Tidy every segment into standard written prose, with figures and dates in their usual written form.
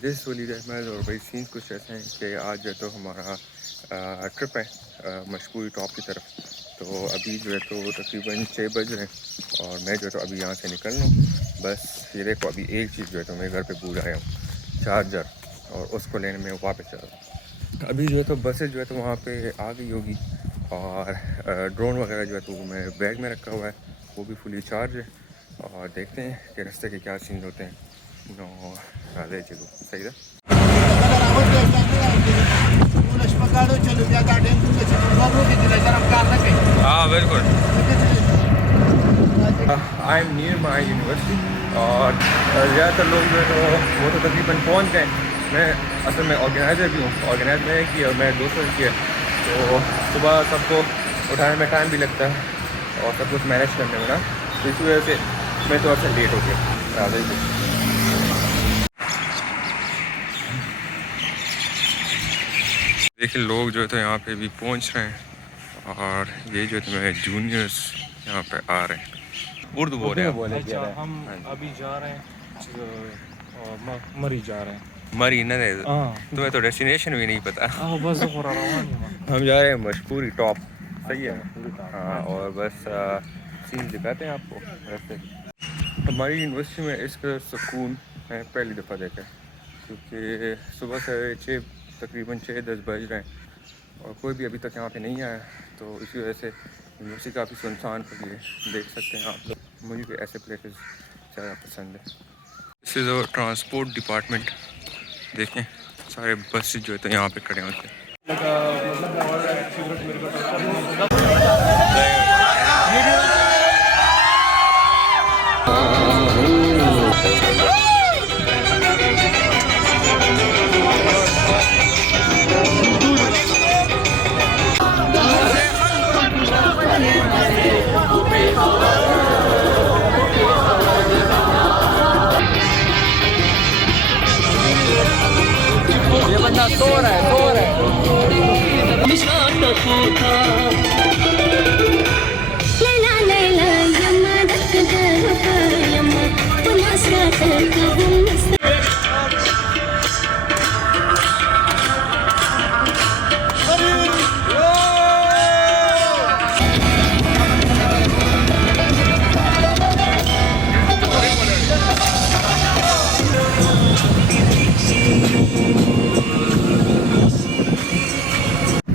This Waleed Ahmad. और भाई scene कुछ ऐसे हैं कि आज जो तो हमारा ट्रिप है मशकूरी टॉप की तरफ। तो अभी जो है तो तकरीबन 6 बज रहे हैं और मैं जो है तो अभी यहाँ से निकल रहा हूँ। बस ये देखो अभी एक चीज़ जो है तो मैं घर पे भूल आया हूँ, चार्जर, और उसको लेने में वापस चल रहा हूँ। अभी जो है तो बसें जो है तो वहाँ पे आ गई होगी और ड्रोन वगैरह जो है तो मैं बैग में रखा हुआ है, वो भी फुली चार्ज है। और देखते हैं कि रास्ते के क्या सीन होते हैं। नो राधे चलो सही है। हाँ बिल्कुल। I am near my university और ज़्यादातर लोग जो है तो वो तो तकरीबन पहुँच गए। मैं असल में ऑर्गेनाइज़र भी हूँ, ऑर्गेनाइज मैंने किया और मैं दोस्तों ने किया। तो सुबह सबको उठाने में टाइम भी लगता है और सब कुछ मैनेज करने में ना, तो इस वजह से मैं थोड़ा सा लेट हो गया। राधे जी। देखिए लोग जो है तो यहाँ पे भी पहुँच रहे हैं और ये जो है तो मेरे जूनियर्स यहाँ पे आ रहे हैं। उर्दू बोल रहे हैं। अच्छा हम अभी जा रहे हैं मरी जा रहे हैं। मरी न दे तुम्हें तो डेस्टिनेशन भी नहीं पता। बस हम जा रहे हैं मशकूरी टॉप, सही है। हाँ और बस सीन दिखाते हैं आपको रास्ते। हमारी यूनिवर्सिटी में इसका सुकून है पहली दफ़ा देखा है, क्योंकि सुबह से तकरीबन 6-10 बज रहे हैं और कोई भी अभी तक यहाँ पे नहीं आया। तो इसी वजह से यूनिवर्सिटी काफ़ी सुनसान पड़ी है, देख सकते हैं आप लोग। मुझे भी ऐसे प्लेसेस ज़्यादा पसंद है। दिस इज़ और ट्रांसपोर्ट डिपार्टमेंट। देखें सारे बसेस जो है तो यहाँ पे खड़े होते हैं। ये बंदा सो रहा है।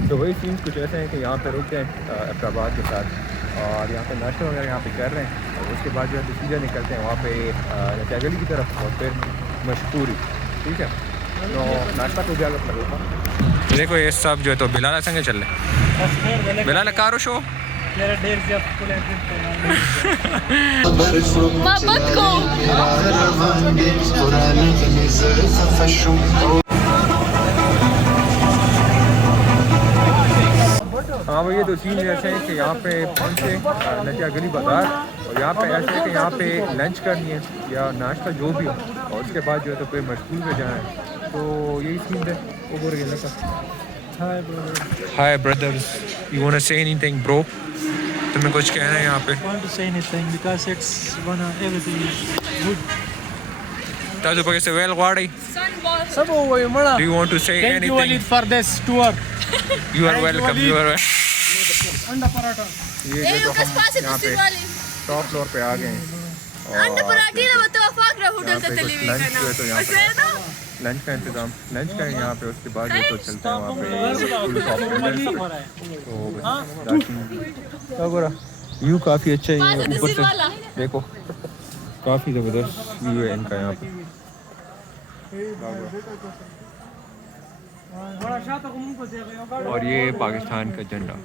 तो वही सीन कुछ ऐसे हैं कि यहाँ पे रुक गए अहमदाबाद के साथ और यहाँ पे नाश्ता वगैरह यहाँ पे कर रहे हैं। और उसके बाद जो है सीधा निकलते हैं वहाँ पे गली की तरफ और फिर मशकूरी। ठीक है, तो नाश्ता को जाकर लगेगा। देखो ये सब जो है तो बिलाल संगे चल रहे। बिलाल कारो शो हाँ भैया। तो सीन ऐसे है कि यहाँ पे पहुँचे नटिया गली बाज़ार और यहाँ पे ऐसे है कि यहाँ पे लंच करनी है या नाश्ता जो भी हो और उसके बाद जो है तो फिर मशकूर में जाना है। तो यही सीन है। वो बोल रही है hi brothers, you want to say anything bro? तुम्हें कुछ कहना है यहाँ पे? want to say anything because it's gonna everything is good. ताजो पके से वेल वाड़ी सब वो ये मड़ा। Do you want to say Thank anything? you Walid for this tour. You are welcome. You are अंडा पराठा। ये जो हम यहाँ पे टॉप फ्लोर पे आ गए हैं अंडा पराठे ना वो तो अफाक होटल से चली लंच जो है तो यहाँ पे लंच का इंतजाम लंच का है यहाँ पे। उसके बाद जो तो चलते हैं वहाँ पे व्यू काफ़ी अच्छा है ऊपर से देखो, काफ़ी ज़बरदस्त व्यू है इनका यहाँ पे। और ये पाकिस्तान का झंडा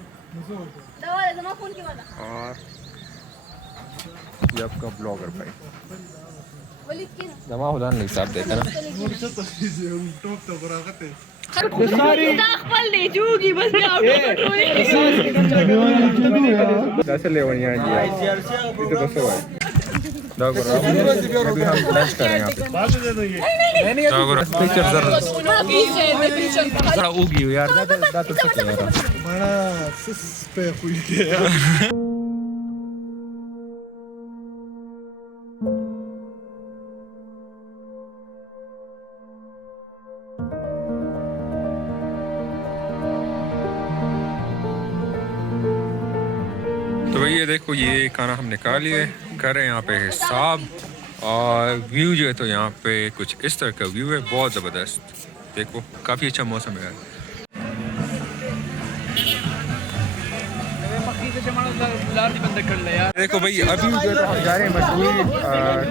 और ये आपका ब्लॉगर भाई जमा खुदा नहीं साहब देखा ना कैसे ले यहाँ इधर बस हुआ है। अभी हम लंच कर रहे हैं यहाँ पे। पिक्चर जरा उगी यार तो सच बड़ा सिस पे हुई। तो भाई ये देखो, ये खाना हम निकाल लिए, कर रहे हैं यहाँ पे हिसाब। और व्यू जो है तो यहाँ पे कुछ इस तरह का व्यू है, बहुत ज़बरदस्त। देखो काफ़ी अच्छा मौसम है यार। देखो भाई अभी जो है तो हम जा रहे हैं मशहूरी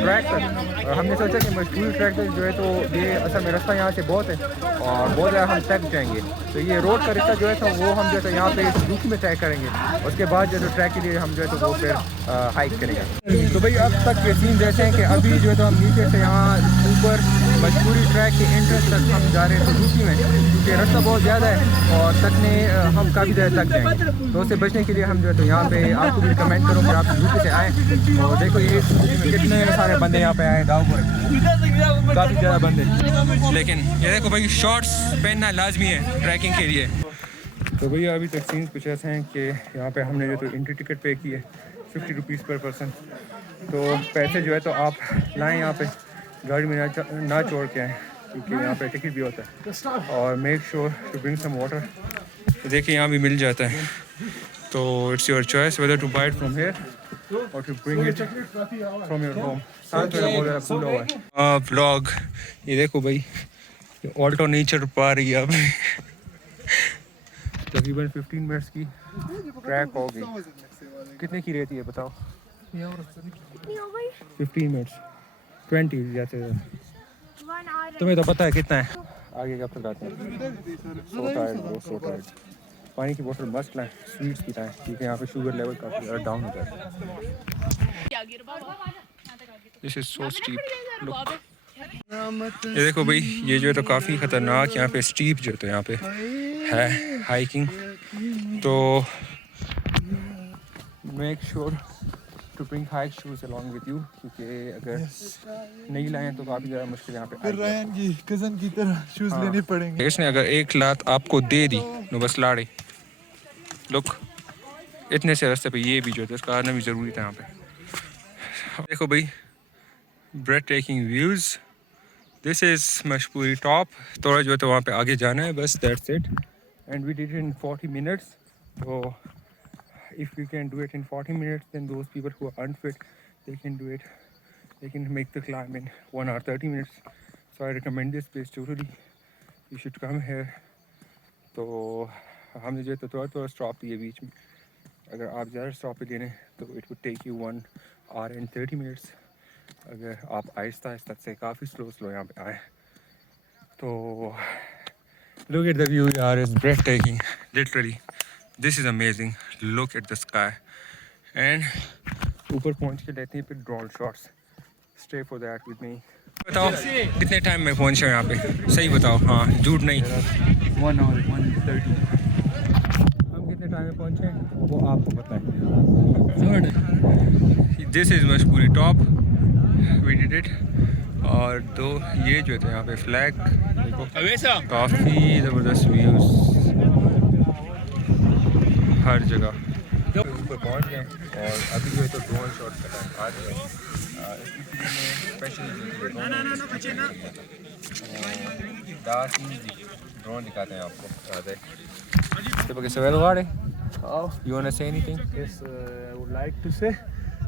ट्रैक पर। हमने सोचा कि मशहूरी ट्रैक पर जो है तो ये असल में रास्ता यहाँ से बहुत है और बहुत ज़्यादा हम थक जाएंगे, तो ये रोड का रास्ता जो है तो वो हम जो है तो यहाँ पे धूप में तय करेंगे। उसके बाद जो है तो ट्रैक के लिए हम जो है तो वो फिर हाइक करेंगे। तो भाई अब तक ये सीन जैसे हैं कि अभी जो है तो हम नीचे से यहाँ ऊपर मशहूरी ट्रैक के एंट्रेंस तक हम जा रहे हैं धूपी में, क्योंकि रास्ता बहुत ज़्यादा है और तकने हम काफ़ी ज़्यादा थक जाएंगे। तो उससे बचने के लिए हम जो है तो यहाँ पे आपको भी कमेंट करूँ कि आप धूप से आएँ। और देखो ये कितने सारे बंदे यहाँ पे आए दाव पर, काफ़ी ज़्यादा बंदे। लेकिन ये देखो भाई शॉर्ट्स पहनना लाजमी है ट्रैकिंग के लिए। तो भैया अभी तक सीन्स कुछ ऐसे हैं कि यहाँ पे हमने जो तो एंट्री टिकट पे की है 50 रुपीज़ पर पर्सन। तो पैसे जो है तो आप लाएँ यहाँ पे, गाड़ी में ना छोड़ के आएँ, क्योंकि यहाँ पे टिकट भी होता है। और make sure to bring some water. तो देखिए यहाँ भी मिल जाता है, तो it's your choice whether to buy it from here और to bring it from your home. साथ में बहुत ज़्यादा फूल हुआ है व्लॉग। ये देखो भाई ऑल्टो नहीं चढ़ पा रही है अब। तकरीबन 15 मिनट्स की ट्रैक होगी। कितने की रहती है बताओ? कितनी हो गई? 15 मिनट्स 20 जैसे। तुम्हें तो पता है कितना है। आगे कब तक आते हैं? So tired. पानी की बोतल मस्त लाएं, स्वीट्स की लाएं, क्योंकि यहाँ पे शुगर लेवल काफ़ी ज़्यादा डाउन हो जाता है। This is so steep look. ये देखो भाई ये जो है तो काफ़ी ख़तरनाक यहाँ पे स्टीप जो है तो यहाँ पे है हाइकिंग। तो make sure to bring hike shoes along with you, क्योंकि अगर नहीं लाएं तो काफ़ी ज़्यादा मुश्किल यहाँ पे रायन की कज़न की तरह शूज़ लेने पड़ेंगे। इसने अगर एक लात आपको दे दी तो बस लाड़े। लुक इतने से रास्ते पे ये भी जो है इसका आना भी ज़रूरी था यहाँ पे। देखो भाई breathtaking views. This is Mushkpuri top. थोड़ा जो है तो वहाँ पे आगे जाना है, बस that's it. And we did in 40 minutes. तो if we can do it in 40 minutes, then those people who are unfit, they can do it. They can make the climb in 1 hour 30 minutes. So I recommend this place totally. You should come here. तो हमने जो है तो थोड़ा stop लिए बीच में। अगर आप ज़्यादा स्टॉप पे लेने तो it would take you 1 hour and 30 minutes. अगर आप आहिस्ता आहिस्ता से काफ़ी स्लो यहाँ पे आए तो look at the view यार, is breathtaking literally. This is amazing. Look at the sky. And ऊपर पहुँच के लेते हैं फिर drone shots. Stay for that with me. बताओ कितने टाइम में पहुँचे यहाँ पे, सही बताओ, हाँ झूठ नहीं। 1 hour 1:30। हम कितने टाइम में पहुँचे वो आपको पता है। This is Mushkpuri top. We did it. और दो ये जो है यहाँ पे फ्लैग देखो, काफ़ी ज़बरदस्त व्यूज़ हर जगह। ऊपर पहुंच गए और अभी जो है तो ड्रोन शॉट का टाइम आ रहा है। ड्रोन दिखाते हैं आपको। You wanna say anything? Yes, I would like to say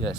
Yes.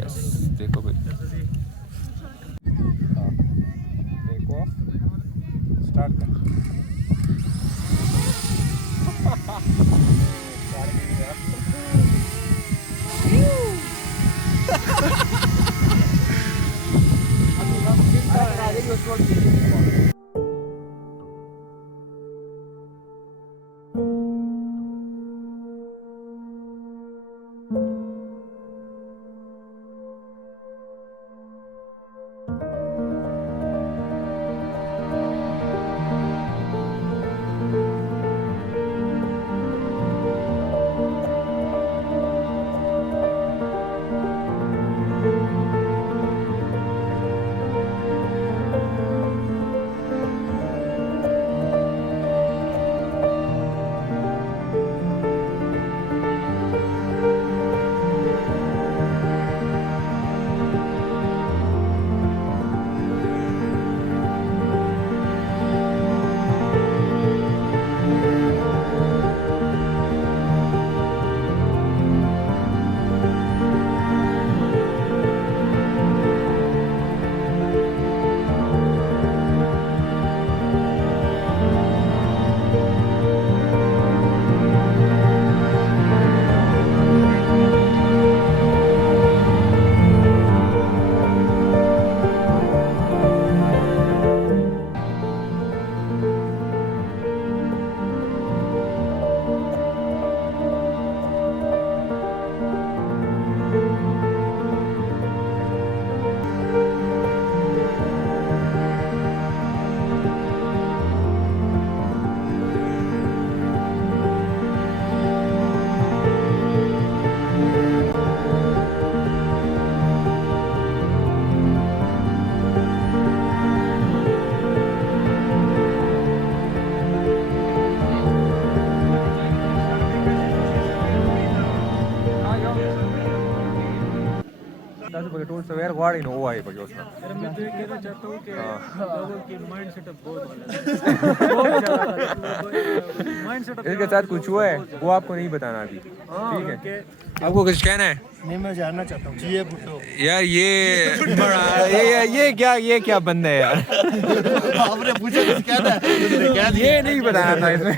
Yes. देखो भाई टेक ऑफ स्टार्ट कर। ताकि बगे टोल सवेर गाड़ी नो आए बगे उसमें मैं तो ये कहना चाहता हूँ कि लोगों की माइंड सेटअप बहुत माइंड सेटअप इसके साथ कुछ हुआ है वो आपको नहीं बताना अभी, ठीक है? आपको कुछ कहना है? नहीं, मैं जानना चाहता हूँ ये भुट्टो यार ये क्या बंदा है यार? आपने पूछा कुछ कहना है ये नहीं बताना था इसमें।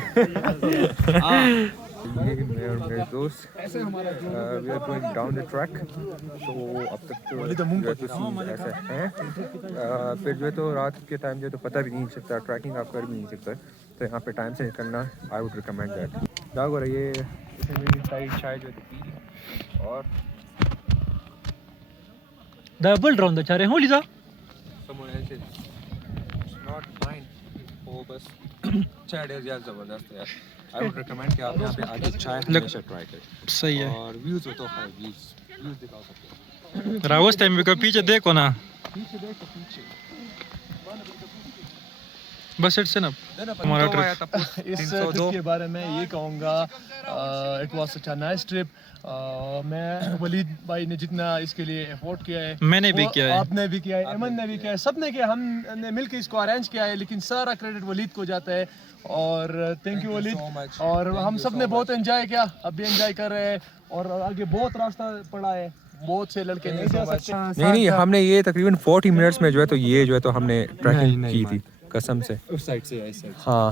ये मैं और मेरे दोस्त we are going down the track, तो अब तक तो जो है तो सीन ऐसा है। फिर जो है तो रात के टाइम जो है तो पता भी नहीं सकता, ट्रैकिंग आप कर भी नहीं सकते, तो यहाँ पे टाइम से निकलना आई वुड रिकमेंड दैट। दाग हो रहा है ये इसमें मेरी साइड चाय जो है तो पी ली और डबल राउंड द चारे हो Lisa someone else is not mine वो बस चाय डेज यार ज़बरदस्त है यार। आई वुड रिकमेंड कि आप यहाँ पे आके चाय हमेशा ट्राई करें। सही है और व्यूज़ हो तो है व्यूज़ दिखा सकते हैं। रावस टाइम को पीछे देखो ना, पीछे देखो पीछे बस इट्स एनफ हमारा ट्रिप। इस ट्रिप के बारे में ये कहूँगा it was such a nice trip. मैं वलीद भाई ने जितना इसके लिए एफोर्ड किया है मैंने भी किया है, आपने भी किया है, अमन ने भी किया है, सबने किया, हमने मिलकर इसको अरेंज किया है, लेकिन सारा क्रेडिट वलीद को जाता है। और थैंक यू वलीद। और हम सब ने बहुत एंजॉय किया, अब भी एंजॉय कर रहे हैं और आगे बहुत रास्ता पड़ा है, बहुत से लड़के नहीं जा सकते। नहीं हमने ये तकरीबन 40 मिनट्स में जो है तो ये जो है तो हमने ट्रैकिंग की थी कसम से। उस साइड से इस साइड हाँ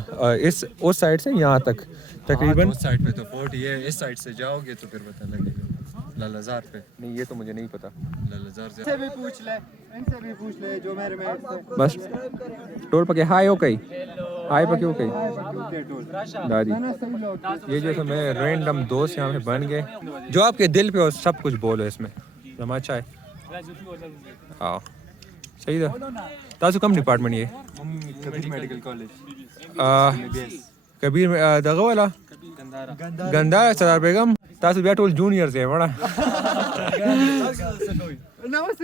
उस साइड से यहाँ तक तकरीबन उस साइड पे तो 40 है, इस साइड से जाओगे तो फिर पता लगेगा लालाजार पे। नहीं ये तो मुझे नहीं पता। लालाजार से इनसे भी पूछ ले जो मेरे मेट से बस टोल पके हाय हो गई, हाय पके हो गई दादी। ये जो मैं रैंडम दोस्त यहाँ पे बन गए, जो आपके दिल पे हो सब कुछ बोलो इसमें। अच्छा है आओ सही था। तासु कम डिपार्टमेंट ये कबीर मेडिकल कॉलेज कबीर दगा वाला गंदारा सरदार बेगम तासु बिया टोल जूनियर से बड़ा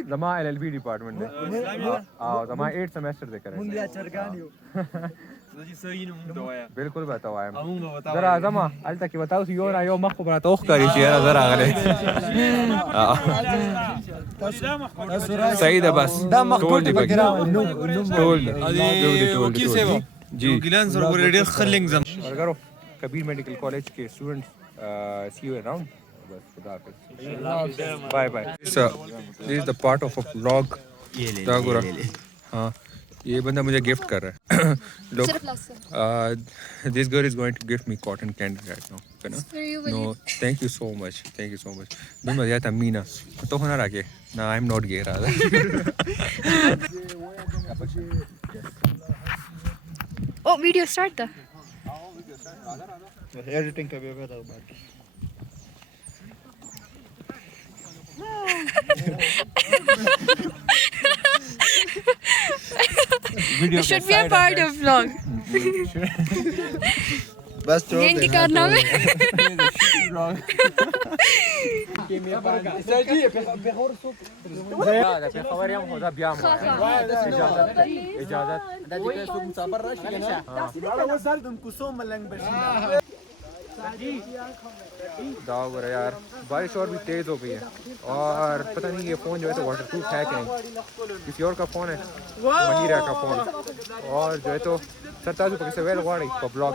दमा एलएलबी डिपार्टमेंट में आओ दमा 8 सेमेस्टर दे करे बिल्कुल बताओ आया जरा दमा अल तक बताओ यो ना यो मख बरा तोख करी यार जरा गले सही है बस टोल दी टोल जी गिलान सर रेडियो खलिंग जम करो कबीर मेडिकल कॉलेज के स्टूडेंट्स सी यू अराउंड बस खुदा हाफिज bye bye. This is the part of a vlog. हाँ ये बंदा मुझे गिफ्ट कर रहा है। लोग this girl is going to gift me cotton candy right now no thank you so much मैं मजा आता मीना तो होना रखे ना आई एम नॉट गे रहा ओ वीडियो स्टार्ट था एडिटिंग का भी होगा तो बाकी It should be a part of vlog. बस छोड़ ये इंतकार ना में दाव हो रहा है यार, बारिश और भी तेज़ हो गई है और पता नहीं ये फ़ोन जो है तो वाटरप्रूफ है कि नहीं, किसी और का फ़ोन है मनीरा का फ़ोन और जो है तो सरताजू पके से वेल गाड़ी को ब्लॉक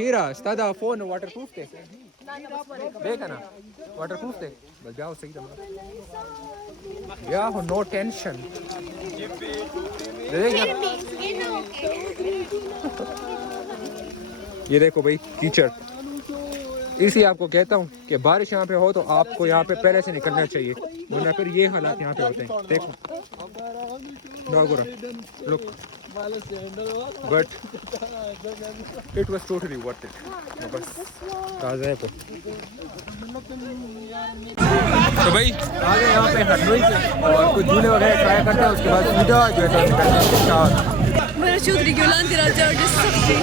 हीरा स्तादा फ़ोन वाटरप्रूफ थे देखा ना वाटरप्रूफ थे बस जाओ सही था या हो नो टेंशन ये देखो भाई कीचड़, इसी आपको कहता हूँ कि बारिश यहाँ पे हो तो आपको यहाँ पे पहले से निकलना चाहिए वरना फिर ये हालात यहाँ पे होते हैं। देखो look but it was totally worth it. बस ताज़ा है तो भाई आगे यहाँ पे हटनोई से और कुछ झूले वगैरह ट्राई करते हैं उसके बाद सीधा जो है मेरा चौधरी क्यों लांती राजा और डिस्कस्टिंग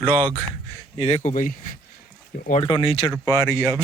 व्लॉग ये देखो भाई, ऑल्टो नेचर पा रही है अब।